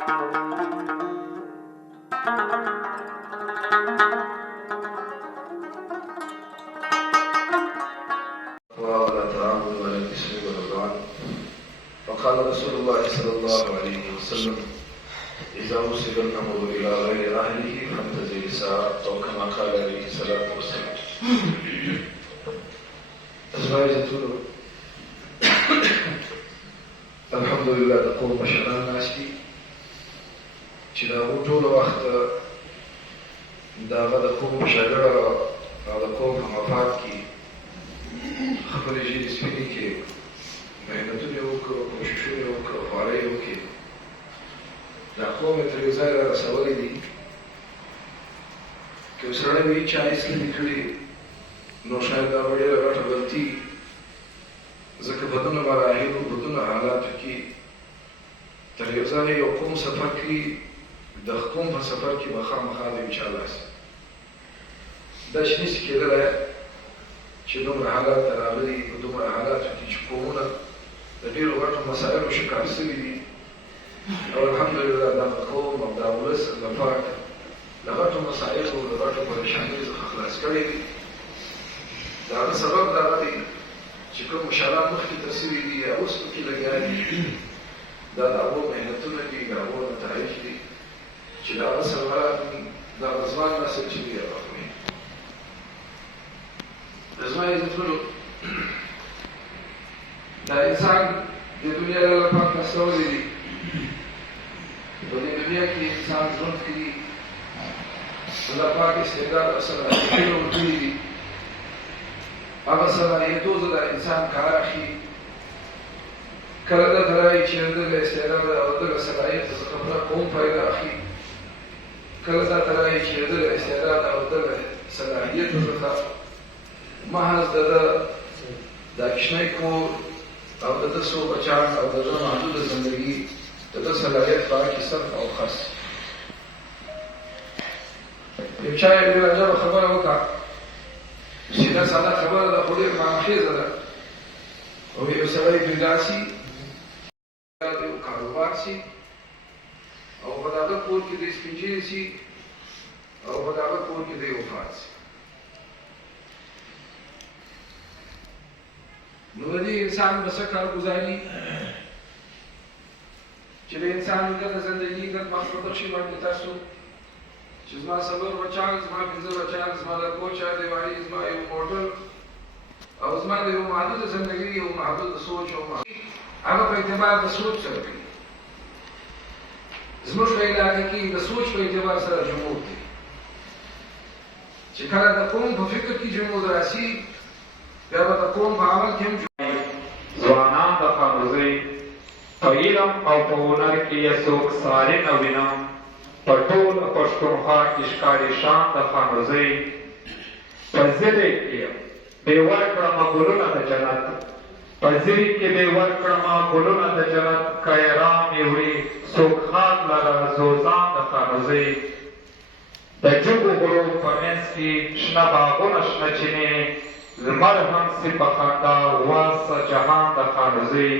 ولا تعاون ولا الإثم والعدوان. وقال رسول الله صلى الله عليه وسلم: إذا وصل الأمر إلى غير أهله فانتزع الساعة، أو كما قال عليه الصلاة والسلام. أزواجته الحمد لله د قوم مشران ناست دي چې د هغو ټول وخت د هغه د قوم مشاوره او د قوم په مفاد کې خبرې ژیرې سپینې کړې، محنتونه یې وکړو، کوششونه یې وکړو، خوارۍ یې وکړې. دا قوم یې تر یو ځای را رسولی دي. که یو سړی به هېچا هېڅ نه وي کړي نو شاید دا به ډېره غټه غلطي، ځکه بدونه مراحلو بدونه حالاتو کې تر یو ځای یو قوم سفر کوي، د قوم په سفر کې به خامخا د یو چا لاس داسې نشي کېدلی چې دومره حالات ته راغلي، په دومره حالاتو کې چې قومونه د ډېرو غټو مسایلو شکار شوي دي، او الحمدلله دغه قوم او دا ولس الله پاک د غټو مسایلو د غټو پریشانیو څخه خلاص کړی دي. د هغه سبب دا دی چې کوم مشران مخکې تېر شوي دي یا اوس پکې لګیا دي، دا د هغو محنتونه دي، د هغو نتایج دي چې د هغه ثمرات د هغه ځوان نسل چې دی هغه اخلي. زما عزتمنو، دا انسان د دنیا له الله پاک استولی دی. په دې دنیا کې انسان ژوند کوي، الله پاک استعداد او صلاحیتونه ورکړي دي. هغه صلاحیتونه د انسان کار اخلي. کله درته رایي چې دغه استعداد او دغه صلاحیت څخه پوره قوم فایده اخلي، کله درته رایي چې دغه استعداد او دغه صلاحیت څخه محض د ده دا کشمۍ کور او د ده څو بچان او د ده محدوده زندګي د ده صلاحیت په هغه کې صرف او خاص. یو چا یې ډېره عجبه خبره وکړه، سیده ساده خبره ده خو ډېر معناخیزه ده. او یو سړی پیدا شي، یو کاروبار شي، او په دغه کور کې دی سپین ږیری شي، او په دغه کور کې دی وفات شي. نو د دې انسان به څه کار ګزاري چې د انسان د زندګي د مقصد شي باندې تاسو چې زما څلور بچیان، زما پنځه بچیان، زما د کور چاردیواري، زما یو موټر او زما د یو محدوده زندګي، یو محدود سوچ او هغه په اعتبار د سوچ سره کوي. زموږ په علاقه کې د سوچ په اعتبار سره جمهور دی چې کله د قوم په فکر کې جمهور راشي، بیا به د قوم په عمل کې هم ځوانان د خانوزۍ په علم او په هنر کې یې څوک ساري نه وینم. په ټول پښتونخوا کې ښکاري شان د خانوزۍ. په ځلې کې بې ورکړمه ګلونه د جنت، په ځلې کې بې ورکړمه ګلونه د جنت. که یې رامې وړي څوک خاک لره زوزان د خانوزۍ. د جګو غرو په منځ کې شنه باغونه، شنه چینې، لمر هم سي په خندا واسه جهان د خانوزۍ.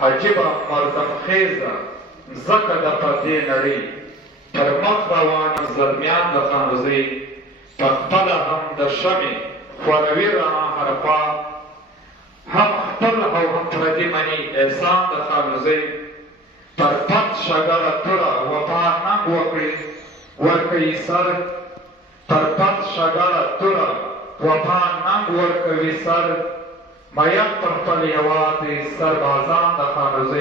عجیبه مردم خیزه مځکه ده په دې نړۍ، پر مخ روان زلمیان د خانوزۍ. په خپله هم د شمې خوروي رڼا هر خوا، هم خپل او هم پردي مني احسان د خانوزۍ. پر پت شګړه توره وفا ننګ وکړي ورکوي سر، پر پت شګړه توره وفا ننګ ورکوي سر. مین پر خپل هېواد سربازان د خانوزۍ.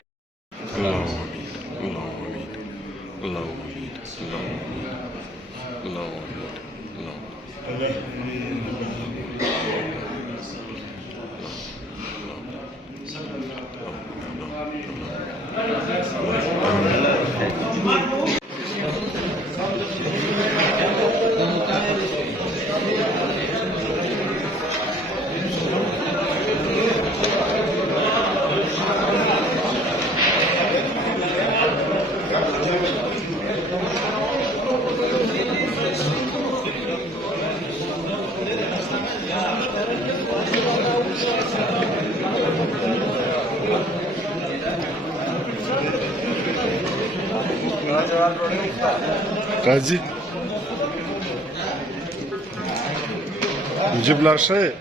راځي نجيب لا شيء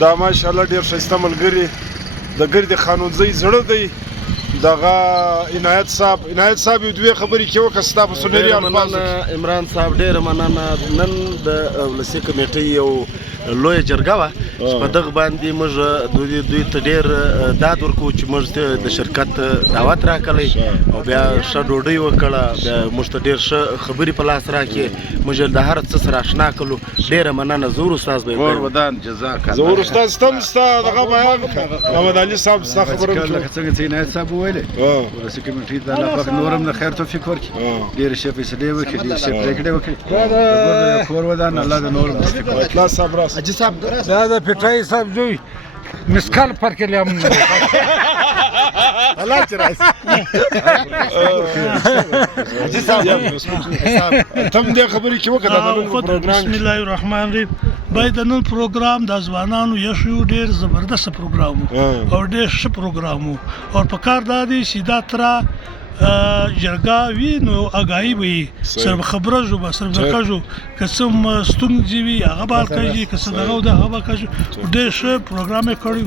دا ماشاءالله ډیر ښایسته ملګري د ګردې خانونزۍ زړه دی دغه عنایت صاحب یو دوې خبرې کې وکړه ستا په سنري الفاظو عمران صاحب ډېره مننه نن د ولسي کمیټۍ یو لویه جرګه وه چې په دغه باندې موږ دوی ته ډېر داد ورکوو چې موږ ته د شرکت دعوت راکړی او بیا ښه ډوډۍ وکړه بیا موږ ته ډېر ښه خبرې په لاس راکړې موږ د هر څه سره اشنا کړو ډېره مننه زور استاز به زور استاز ته هم ستا دغه بیان کړه محمد علي صاحب ستا خبره لکه څنګه چې عنایت صاحب وویلې ولسي کمیټې ته الله پاک نورم د خیر توفیق ورکړي ډېرې ښې فیصلې وکړي ډېرې ښې پرېکړې وکړي د کور ودان الله د نورم توفیق ورکړي اطلاع صاحب راس حاجي صاحب دا د پټرای صاحب زوی مسکال پر کې لیم الله چې راځي حاجي صاحب تم دې خبرې کې وکړه د پروګرام بسم الله الرحمن الرحیم باید د نن پروګرام د ځوانانو یو ډیر زبردست پروګرام او ډیر ښه پروګرام او په کار دا دی چې دا تر جرګه وي نو اگاهی وي سره خبره جو به سره ځکه قسم ستونزې وي هغه به کوي که څه دغه د هغه کوي ډېر ښه پروګرام یې کړی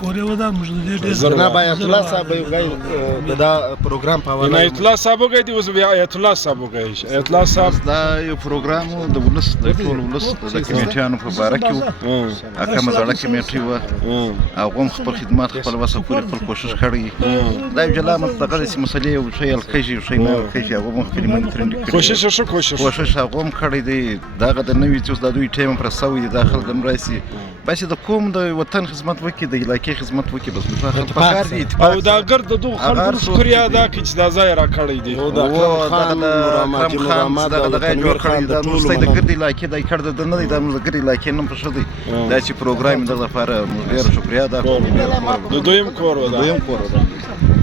کورې ودان موږ دې زرنا بیت الله صاحب یو دا پروګرام په حواله عنایت الله صاحب وګړي اوس بیا آیت الله صاحب وګړي آیت الله صاحب دا یو پروګرام د ولس د ټول ولس د کمیټیانو په باره کې و هغه مزړه کمیټي و هغه هم خپل خدمات خپل وسه پورې خپل کوشش کړی دا یو جلا متقدس مسلې او شی الکشي او شی نه الکشي هغه هم خپل من ترند کوشش هغه هم کړی دی داغه د نوې چې د دوی ټیم پر سوي د داخل د مراسي بس د کوم د وطن خدمت وکړي د علاقې خدمت وکړي بس په کار دي او دا ګرد د دوه خلکو شکریا ادا کړي چې دا ځای را کړی دی او دا خان دغه جوړ کړی د ټول د ګرد علاقې د کړد د نه د ګرد علاقې نن په شو دی دا چې پروګرام دغه لپاره ډیر شکریا ادا کوم د دویم کور ودا